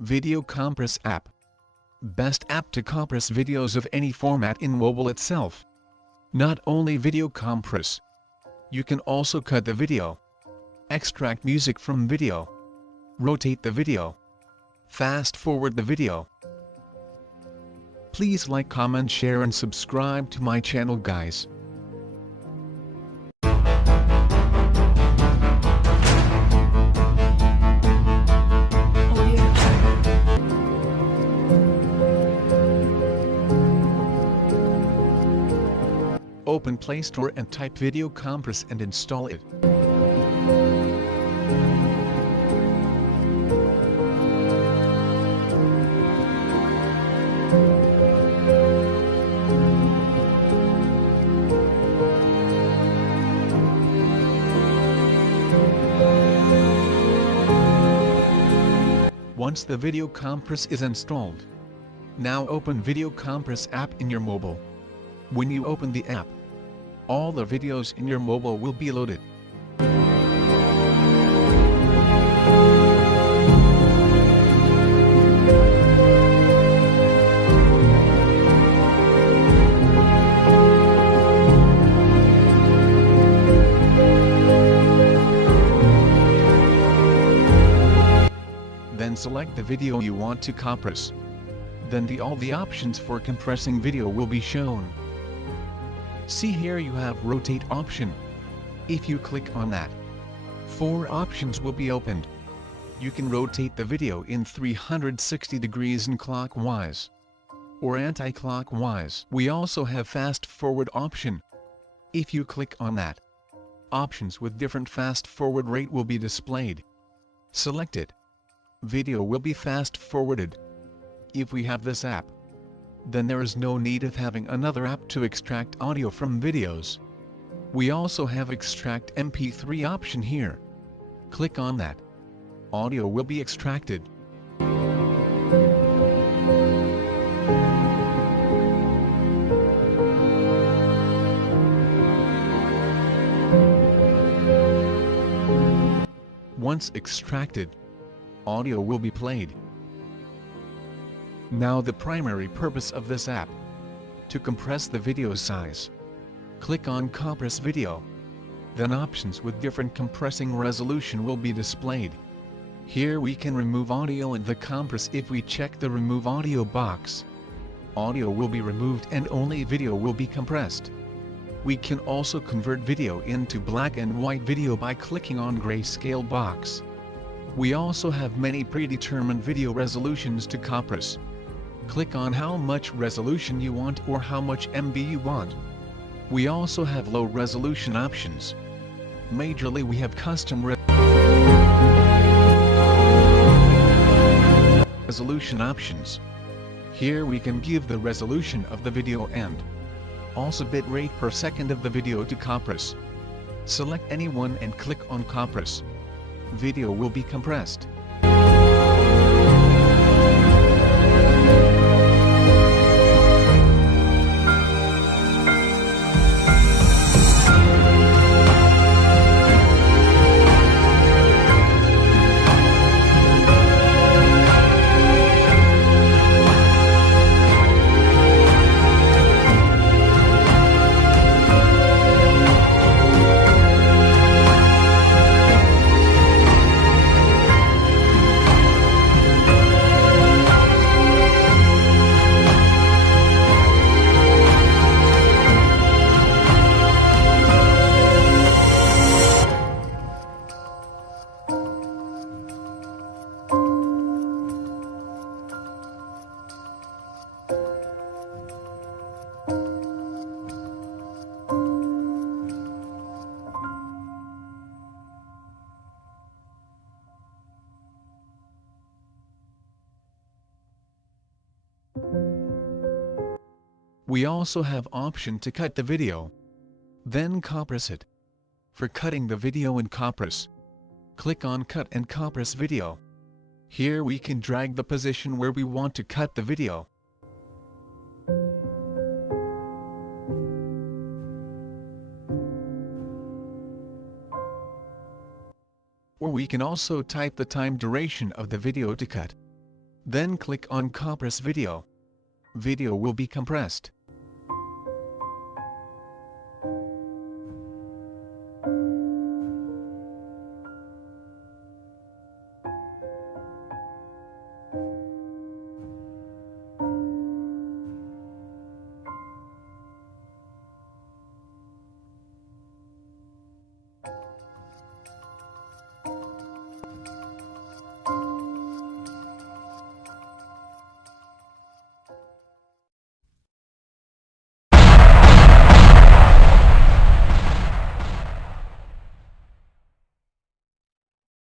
Video Compress App. Best app to compress videos of any format in mobile itself. Not only video compress. You can also cut the video. Extract music from video. Rotate the video. Fast forward the video. Please like, comment, share and subscribe to my channel, guys. Open Play Store and type Video Compress and install it. Once the Video Compress is installed, now open Video Compress app in your mobile. When you open the app, all the videos in your mobile will be loaded. Then select the video you want to compress. Then all the options for compressing video will be shown. See here you have rotate option. If you click on that, 4 options will be opened. You can rotate the video in 360 degrees and clockwise or anti-clockwise. We also have fast forward option. If you click on that, options with different fast forward rate will be displayed. Select it. Video will be fast forwarded. If we have this app, then there is no need of having another app to extract audio from videos. We also have extract MP3 option here. Click on that. Audio will be extracted. Once extracted, audio will be played. Now the primary purpose of this app, to compress the video size. Click on Compress Video. Then options with different compressing resolution will be displayed. Here we can remove audio in the compress. If we check the Remove Audio box, audio will be removed and only video will be compressed. We can also convert video into black and white video by clicking on Grayscale box. We also have many predetermined video resolutions to compress. Click on how much resolution you want or how much MB you want. We also have low resolution options. Majorly we have custom resolution options. Here we can give the resolution of the video and also bit rate per second of the video to compress. Select any one and click on Compress. Video will be compressed. We also have option to cut the video, then compress it. For cutting the video and compress, click on Cut and Compress Video. Here we can drag the position where we want to cut the video. Or we can also type the time duration of the video to cut. Then click on Compress Video. Video will be compressed.